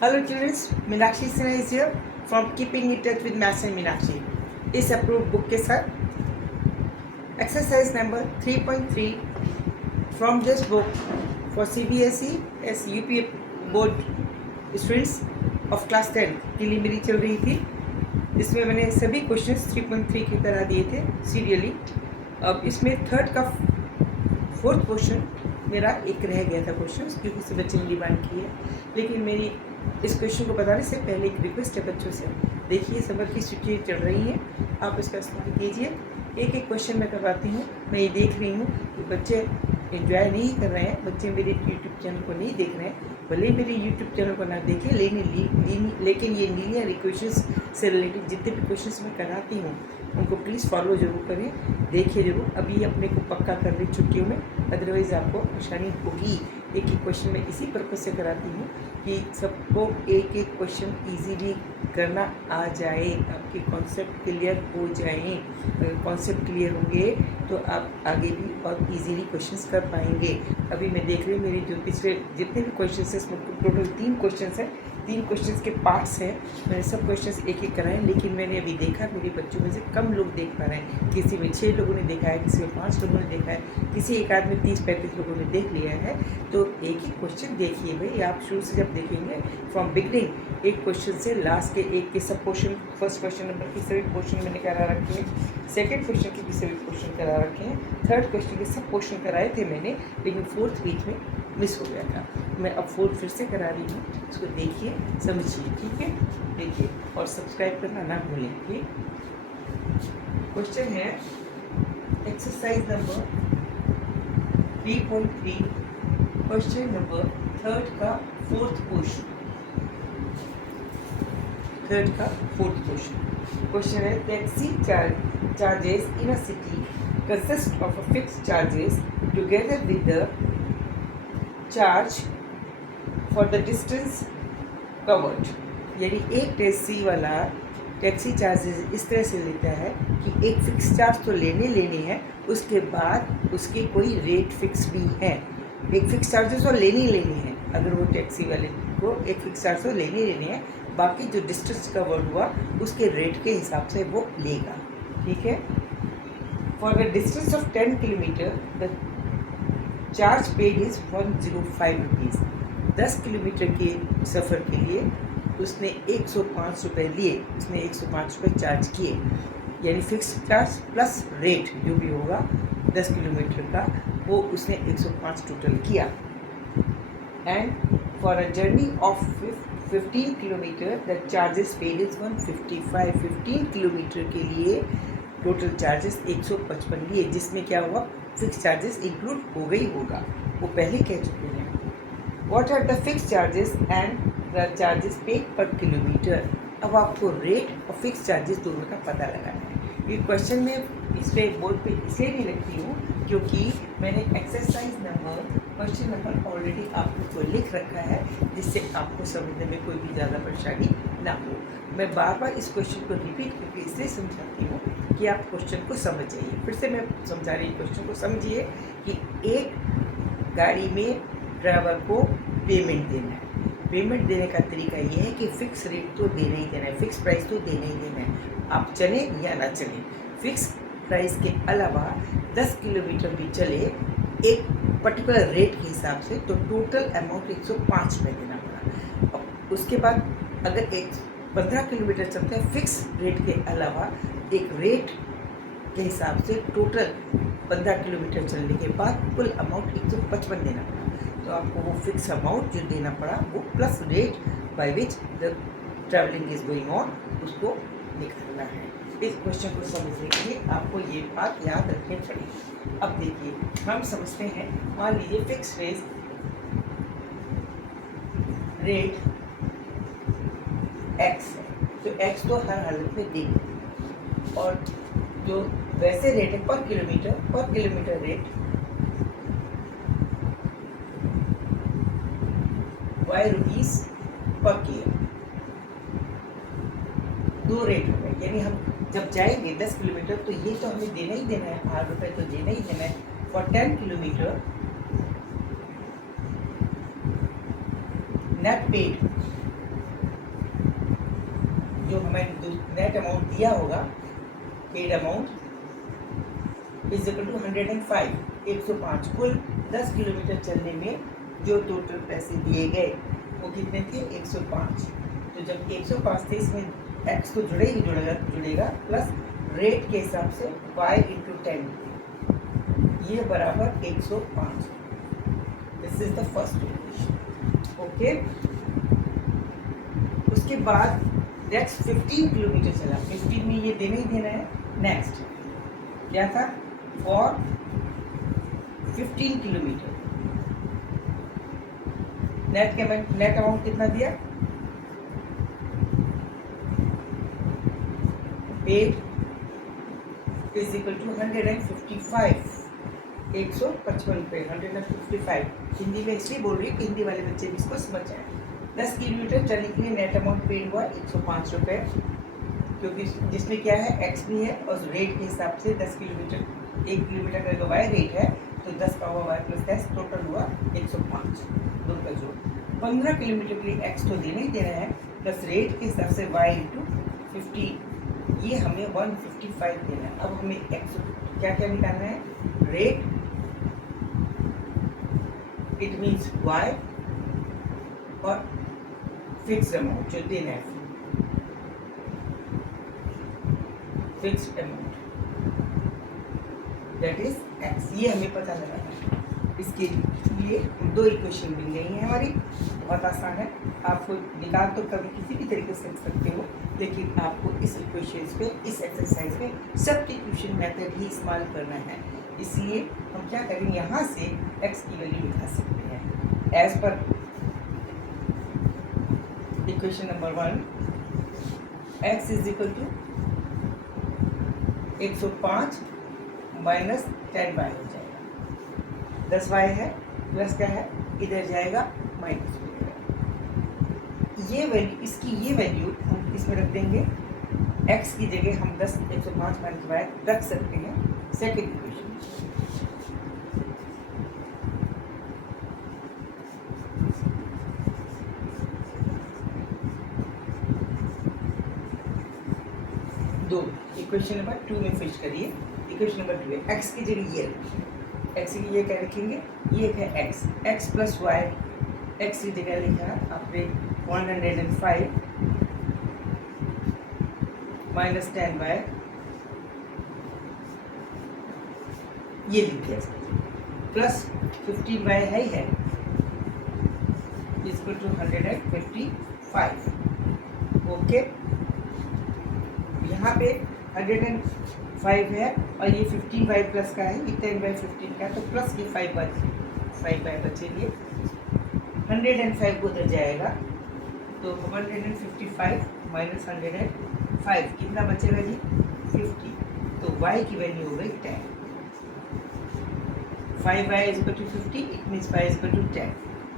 Hello students, Meenakshi Sinha is here from Keeping in Touch with Maths and Meenakshi. इस approved book के साथ exercise number 3.3 from this book for CBSE S UP board students of class 10 के लिए मेरी चल रही थी। इसमें मैंने सभी क्वेश्चंस 3.3 की तरह दिए थे सीरियली। अब इसमें थर्ड का फोर्थ क्वेश्चन मेरा एक रह गया था क्वेश्चन, क्योंकि इसे बच्चे ने डिमांड की है। लेकिन मेरी इस क्वेश्चन को बताने से पहले एक रिक्वेस्ट है बच्चों से, देखिए समर की छुट्टियाँ चल रही हैं, आप इसका इस्तेमाल कीजिए। एक एक क्वेश्चन मैं करवाती हूँ। मैं ये देख रही हूँ कि बच्चे एंजॉय नहीं कर रहे हैं, बच्चे मेरे यूट्यूब चैनल को नहीं देख रहे हैं। भले ही मेरे यूट्यूब चैनल को ना देखें, लेकिन ये लीनियर इक्वेशंस से रिलेटेड जितने भी क्वेश्चंस मैं कराती हूँ उनको प्लीज़ फॉलो जरूर करें, देखिए जरूर। अभी अपने को पक्का कर रही छुट्टियों में, अदरवाइज़ आपको परेशानी होगी। एक एक क्वेश्चन मैं इसी पर्पज़ से कराती हूँ कि सबको एक एक क्वेश्चन इजीली करना आ जाए, आपके कॉन्सेप्ट क्लियर हो जाएं। अगर कॉन्सेप्ट क्लियर होंगे तो आप आगे भी और इजीली क्वेश्चंस कर पाएंगे। अभी मैं देख रही हूँ मेरी जो पिछले जितने भी क्वेश्चंस हैं इसमें टोटल 3 क्वेश्चंस हैं, 3 क्वेश्चंस के पार्ट्स हैं। मैंने सब क्वेश्चंस एक एक कराए, लेकिन मैंने अभी देखा मेरे बच्चों में से कम लोग देख पा रहे हैं। किसी में 6 लोगों ने देखा है, किसी में 5 लोगों ने देखा है, किसी एक आध में 30-35 लोगों ने देख लिया है। तो एक ही क्वेश्चन देखिए भाई, आप शुरू से जब देखेंगे फ्रॉम बिगनिंग एक क्वेश्चन से लास्ट के एक के सब क्वेश्चन, फर्स्ट क्वेश्चन नंबर की सभी क्वेश्चन मैंने करा रखे हैं, सेकेंड क्वेश्चन की भी सभी क्वेश्चन करा रखे हैं, थर्ड क्वेश्चन के सब क्वेश्चन कराए थे मैंने, लेकिन फोर्थ बीच में मिस हो गया था। मैं अब फोर्थ फिर से करा रही हूँ, इसको देखिए समझिए, ठीक है। देखिए और सब्सक्राइब करना ना भूलें, ठीक। क्वेश्चन है exercise number 3.3, question number third का फोर्थ क्वेश्चन। क्वेश्चन है taxi charges in a city consist of a fixed charges together with the charge for the distance covered. यानी एक टैक्सी वाला टैक्सी चार्जेस इस तरह से लेता है कि एक फिक्स चार्ज तो लेने हैं, उसके बाद उसके कोई रेट फिक्स भी है। एक फिक्स चार्जेस तो लेने हैं, अगर वो टैक्सी वाले को एक फिक्स चार्ज तो लेने हैं, बाकी जो डिस्टेंस कवर्ड हुआ उसके रेट के हिसाब से वो लेगा, ठीक है। For the distance of 10 kilometre the charge paid is 105 rupees. 10 kilometre के सफ़र के लिए उसने 105 रुपये लिए, उसने 105 रुपये चार्ज किए। यानी फिक्स चार्ज प्लस रेट जो भी होगा 10 किलोमीटर का, वो उसने 105 टोटल किया। And for a journey of 15 kilometre the charges paid is 155। 15 kilometre के लिए टोटल चार्जेस 155 लिए, जिसमें क्या हुआ, फिक्स चार्जेस इंक्लूड हो गई होगा, वो पहले कह चुके हैं। What are the fix charges and the charges paid per kilometre. अब आपको रेट और फिक्स चार्जेस दोनों का पता लगाना है। ये क्वेश्चन में इस पर बोर्ड पे इसलिए नहीं लिखती हूँ क्योंकि मैंने exercise number question number already आप लोग को लिख रखा है, जिससे आपको समझने में कोई भी ज़्यादा परेशानी ना हो। मैं बार बार इस क्वेश्चन को रिपीट करके इसलिए समझाती हूँ कि आप क्वेश्चन को समझ जाइए। फिर से मैं समझा रही क्वेश्चन को समझिए कि एक गाड़ी में ड्राइवर को पेमेंट देना है। पेमेंट देने का तरीका ये है कि फ़िक्स रेट तो देना ही देना है, फ़िक्स प्राइस तो देना ही देना है, आप चले या ना चले। फ़िक्स प्राइस के अलावा 10 किलोमीटर भी चले एक पर्टिकुलर रेट के हिसाब से, तो टोटल अमाउंट 105 रुपये देना पड़ा। अब उसके बाद अगर 15 किलोमीटर चलते हैं फिक्स रेट के अलावा एक रेट के हिसाब से, टोटल 15 किलोमीटर चलने के बाद कुल अमाउंट 155 देना पड़ा। तो आपको वो फिक्स अमाउंट जो देना पड़ा वो plus rate by which the travelling is going on, उसको निकालना है। इस क्वेश्चन को समझने के लिए आपको ये बात याद रखनी पड़ेगी। अब देखिए हम समझते हैं, मान लीजिए फिक्स रेट x है, तो x तो हर हालत में देंगे, और जो वैसे रेट है पर किलोमीटर रेट y रुपीज़ पर किलो, 2 रेट हो गए। यानी हम जब जाएंगे 10 किलोमीटर तो ये तो हमें देना ही देना है, 8 रुपये तो देना ही देना है। फॉर 10 किलोमीटर नेट पेड जो हमें नेट अमाउंट दिया होगा, paid amount is equal to 105, 105। कुल 10 किलोमीटर चलने में जो टोटल पैसे दिए गए वो कितने थे? 105। तो जब 105 थे, इसमें एक्स तो जुड़ेगा प्लस रेट के हिसाब से y इंटू 10, ये बराबर 105। This is the first equation. Okay, उसके बाद नेक्स्ट 15 किलोमीटर चला। 15 में ये देना ही देना है। नेक्स्ट क्या था? फॉर 15 किलोमीटर नेट अमाउंट कितना दिया? पेड इज इक्वल टू 155, 155 रुपये, 155। हिंदी में इसलिए बोल रही हूँ कि हिंदी वाले बच्चे भी इसको समझ जाए। 10 किलोमीटर चलने के लिए नेट अमाउंट पेड हुआ 105 रुपये, क्योंकि जिसमें क्या है, एक्स भी है और रेट के हिसाब से 10 किलोमीटर, 1 किलोमीटर का वाई रेट है तो 10 का हुआ वाई प्लस 10, टोटल हुआ 105, दो का जोड़। 15 किलोमीटर के लिए एक्स तो देना ही देना है, प्लस रेट के हिसाब से वाई इंटू 15, ये हमें 155 देना है। अब हमें एक्स क्या क्या निकालना है? रेट, इट मीन्स वाई, और फिक्स्ड अमाउंट जो देना है, fixed amount that is x, ये हमें पता लगाना है। इसके लिए दो इक्वेशन मिल गई हैं हमारी, बहुत आसान है। आपको निकाल तो कभी किसी भी तरीके से लिख सकते हो, लेकिन आपको इस इक्वेशंस पे, इस एक्सरसाइज में सब्स्टिट्यूशन मेथड ही इस्तेमाल करना है। इसलिए हम क्या करेंगे, यहाँ से एक्स की वैल्यू निकाल सकते हैं as per equation number 1। X is equal to 105 minus 10y हो जाएगा। 10y है, प्लस क्या है, इधर जाएगा माइनस हो जाएगा। ये वैल्यू, इसकी ये वैल्यू हम इसमें रख देंगे। x की जगह हम 105 माइनस y रख सकते हैं सेकेंड इक्वेशन। दो इक्वेशन नंबर 2 में फिश करिए। इक्वेशन नंबर 2 है, x की जगह ये रखिए, x की ये क्या रखेंगे, ये है x प्लस वाई। x की जगह लिखा आपने 105 माइनस 10y, ये लिख दिया, प्लस 15y है ही है, इक्वल टू 155। ओके, यहाँ पे 105 है और ये 15y प्लस का है, ये 10/15 का है, तो प्लस ये 5y बचेंगे। 105 उधर जाएगा तो 155 माइनस 105 कितना बचेगा जी? 50। तो y की वैल्यू हो गई 10। 5y is equal to 50, it means y is equal to 10।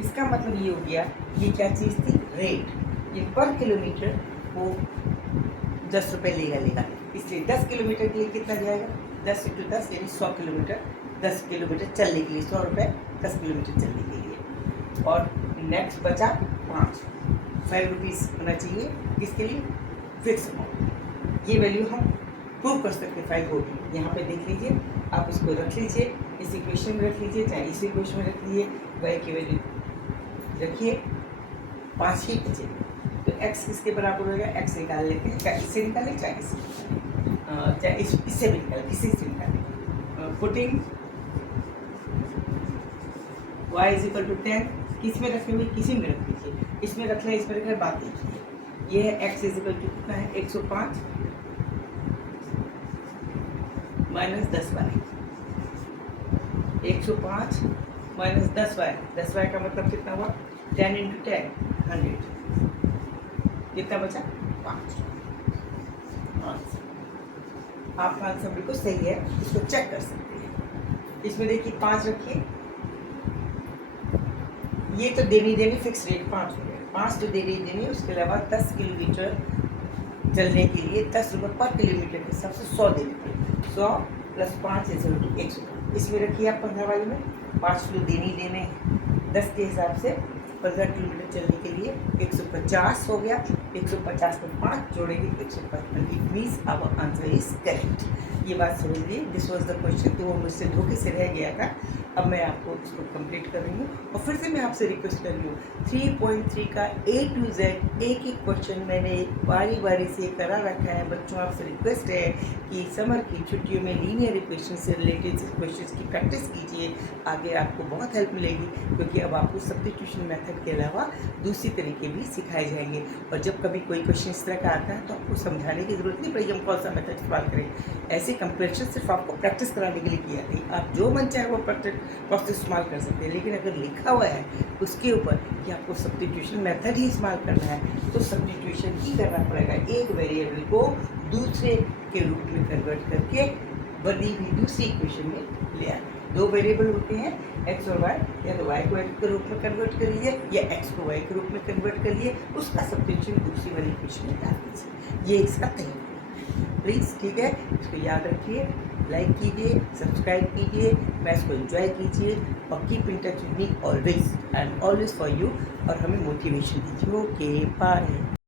इसका मतलब ये हो गया, ये क्या चीज़ थी? रेट। ये पर किलोमीटर वो 10 रुपये लेगा, इसलिए 10 किलोमीटर के लिए कितना जाएगा? 10 इंटू 10 यानी 100 किलोमीटर। 10 किलोमीटर चलने के लिए 100 रुपये, 10 किलोमीटर चलने के लिए। और नेक्स्ट बचा 5 रुपीज़ होना चाहिए, किसके लिए? Fix amount. ये वैल्यू हम प्रूव कर सकते हैं 5 होगी। यहाँ पे देख लीजिए, आप इसको रख लीजिए, इस इक्वेशन में रख लीजिए, चाहे इस इक्वेशन में रख लीजिए, y की वैल्यू रखिए, 5 ही बचेगा। तो x किसके बराबर होगा? x निकाल लेते हैं, चाहे इससे निकालें चाहे इससे भी निकालें, किसी से निकालें। Putting y is equal to 10, किस में रखे हुए? किसी में रख लीजिए, इसमें रख लें, इसमें रख लें, बात देखिए। ये है x इज इक्वल टू कितना है? 105 minus 10y, 105 minus 10y, 10y का मतलब कितना हुआ? 10 इंटू 10 100, कितना बचा? 5। आपका आंसर बिल्कुल सही है, इसको चेक कर सकते हैं। इसमें देखिए 5 रखिए, ये तो देनी फिक्स रेट 5 हो गया, 5 तो देनी। उसके अलावा 10 किलोमीटर चलने के लिए 10 रुपये पर किलोमीटर के हिसाब से 100 देने पड़ेंगे। 100 प्लस 5 इज इक्वल टू 100। इसमें रखिए आप 15 वाले में 5 किलो देने हैं। 10 के हिसाब से 15 किलोमीटर चलने के लिए 150 हो गया। 150 में 5 जोड़ेंगे तो 155, it means our answer is correct. ये बात समझ लीजिए, दिस वाज द क्वेश्चन, तो वो मुझसे धोखे से रह गया था। अब मैं आपको इसको कंप्लीट कर रही हूँ और फिर से मैं आपसे रिक्वेस्ट कर रही हूँ 3.3 का A to Z एक एक क्वेश्चन मैंने बारी बारी से करा रखा है। बच्चों आपसे रिक्वेस्ट है कि समर की छुट्टियों में लीनियर इक्वेशन से रिलेटेड क्वेश्चंस की प्रैक्टिस कीजिए, आगे आपको बहुत हेल्प मिलेगी, क्योंकि अब आपको सब्स्टिट्यूशन मेथड के अलावा दूसरी तरीके भी सिखाए जाएंगे। और जब कभी कोई क्वेश्चन इस तरह का आता है तो आपको समझाने की ज़रूरत नहीं पड़ेगी हम कौन सा मेथड इस्तेमाल करें। ऐसे कंप्रेशन सिर्फ आपको प्रैक्टिस कराने के लिए किया थी, आप जो मन चाहे वो प्रोसेस इस्तेमाल कर सकते हैं, लेकिन अगर लिखा हुआ है उसके ऊपर कि आपको सब्स्टिट्यूशन मेथड ही इस्तेमाल करना है तो सब्स्टिट्यूशन ही करना पड़ेगा। एक वेरिएबल को दूसरे के रूप में कन्वर्ट करके बनी हुई दूसरी इक्वेशन में ले आए। दो वेरिएबल होते हैं एक्स और वाई, या तो वाई को एक्स के रूप में कन्वर्ट करिए या एक्स को वाई के रूप में कन्वर्ट करिए, उसका सब्स्टिट्यूशन दूसरी वाली इक्वेशन में डाल दीजिए। ये इसका तरीका है, प्लीज़ ठीक है, इसको याद रखिए, लाइक कीजिए, सब्सक्राइब कीजिए, मैथ्स को एंजॉय कीजिए और keep in touch with me always, I am always for you, और हमें मोटिवेशन दीजिए। Okay bye.